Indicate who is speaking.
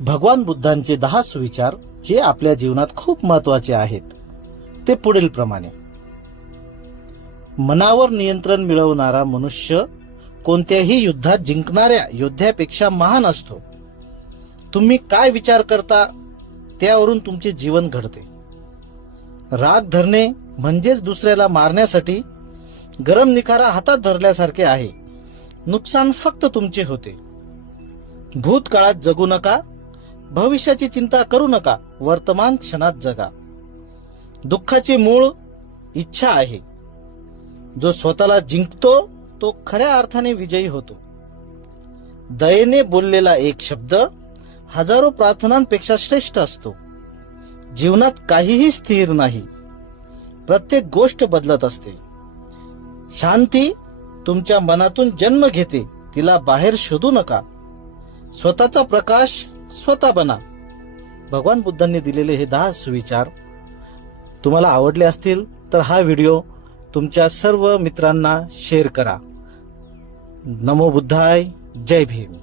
Speaker 1: भगवान बुद्धांचे दहा सुविचार जे आपल्या जीवनात खूप महत्त्वाचे आहेत. ते पुढील प्रमाणे. मनावर नियंत्रण मिळवणारा मनुष्य कोणत्याही युद्धात जिंकणाऱ्या योद्ध्यापेक्षा महान असतो. तुम्ही काय विचार करता त्यावरून तुमचे जीवन घडते. राग धरणे म्हणजेच दुसऱ्याला मारण्यासाठी गरम निखारा हातात धरल्यासारखे आहे. नुकसान फक्त तुमचे होते. भूतकाळात जगू नका भविष्याची चिंता करू नका. वर्तमान क्षणात जगा. दुःखाचे मूळ इच्छा आहे. जो स्वतःला जिंकतो तो खऱ्या अर्थाने विजयी होतो. दयेने बोललेला एक शब्द हजारो प्रार्थनांपेक्षा श्रेष्ठ असतो. जीवनात काहीही स्थिर नाही. प्रत्येक गोष्ट बदलत असते. शांती तुमच्या मनातून जन्म घेते. तिला बाहेर शोधू नका. स्वतःचा प्रकाश स्वतः बना. भगवान बुद्धांनी दिलेले हे दहा सुविचार तुम्हाला आवडले असतील तर हा व्हिडिओ तुमच्या सर्व मित्रांना शेअर करा. नमो बुद्धाय जय भीम.